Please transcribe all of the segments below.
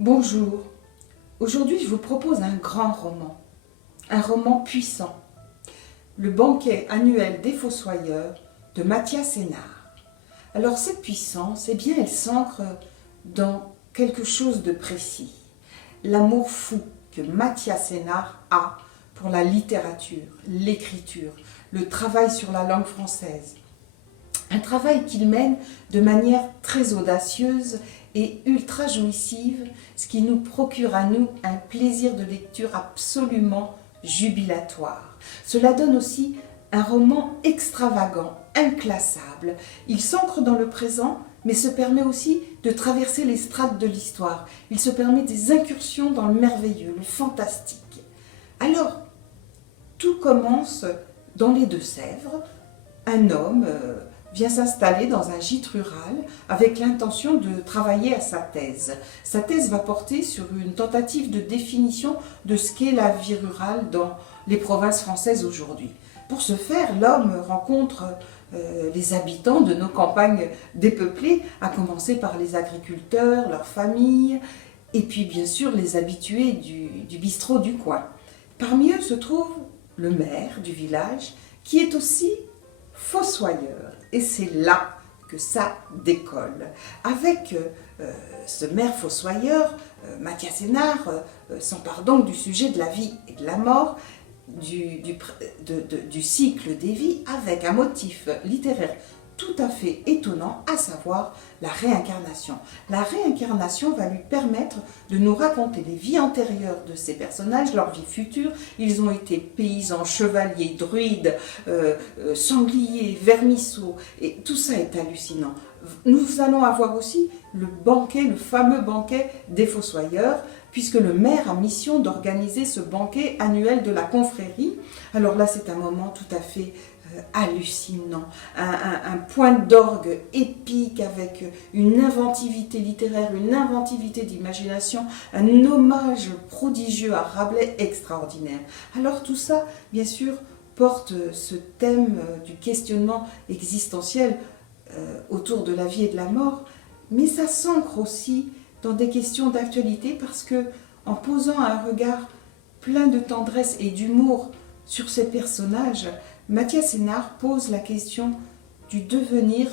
Bonjour, aujourd'hui je vous propose un grand un roman puissant, Le banquet annuel des fossoyeurs de Mathias Sénard. Alors cette puissance, eh bien elle s'ancre dans quelque chose de précis, l'amour fou que Mathias Sénard a pour la littérature, l'écriture, le travail sur la langue française. Un travail qu'il mène de manière très audacieuse et ultra jouissive, ce qui nous procure à nous un plaisir de lecture absolument jubilatoire. Cela donne aussi un roman extravagant, inclassable. Il s'ancre dans le présent, mais se permet aussi de traverser les strates de l'histoire. Il se permet des incursions dans le merveilleux, le fantastique. Alors, tout commence dans les Deux-Sèvres. Un homme vient s'installer dans un gîte rural avec l'intention de travailler à sa thèse. Sa thèse va porter sur une tentative de définition de ce qu'est la vie rurale dans les provinces françaises aujourd'hui. Pour ce faire, l'homme rencontre les habitants de nos campagnes dépeuplées, à commencer par les agriculteurs, leurs familles, et puis bien sûr les habitués du bistrot du coin. Parmi eux se trouve le maire du village, qui est aussi fossoyeur. Et c'est là que ça décolle. Avec ce maire fossoyeur, Mathias Sénard s'empare donc du sujet de la vie et de la mort, du cycle des vies, avec un motif littéraire tout à fait étonnant, à savoir la réincarnation. La réincarnation va lui permettre de nous raconter les vies antérieures de ces personnages, leur vie future. Ils ont été paysans, chevaliers, druides, sangliers, vermisseaux, et tout ça est hallucinant. Nous allons avoir aussi le banquet, le fameux banquet des fossoyeurs, puisque le maire a mission d'organiser ce banquet annuel de la confrérie. Alors là, c'est un moment tout à fait hallucinant, un point d'orgue épique avec une inventivité littéraire, une inventivité d'imagination, un hommage prodigieux à Rabelais extraordinaire. Alors tout ça, bien sûr, porte ce thème du questionnement existentiel autour de la vie et de la mort, mais ça s'ancre aussi dans des questions d'actualité parce que, en posant un regard plein de tendresse et d'humour sur ces personnages, Mathias Sénard pose la question du devenir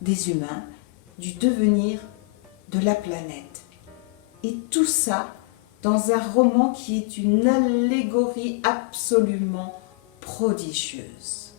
des humains, du devenir de la planète. Et tout ça dans un roman qui est une allégorie absolument prodigieuse.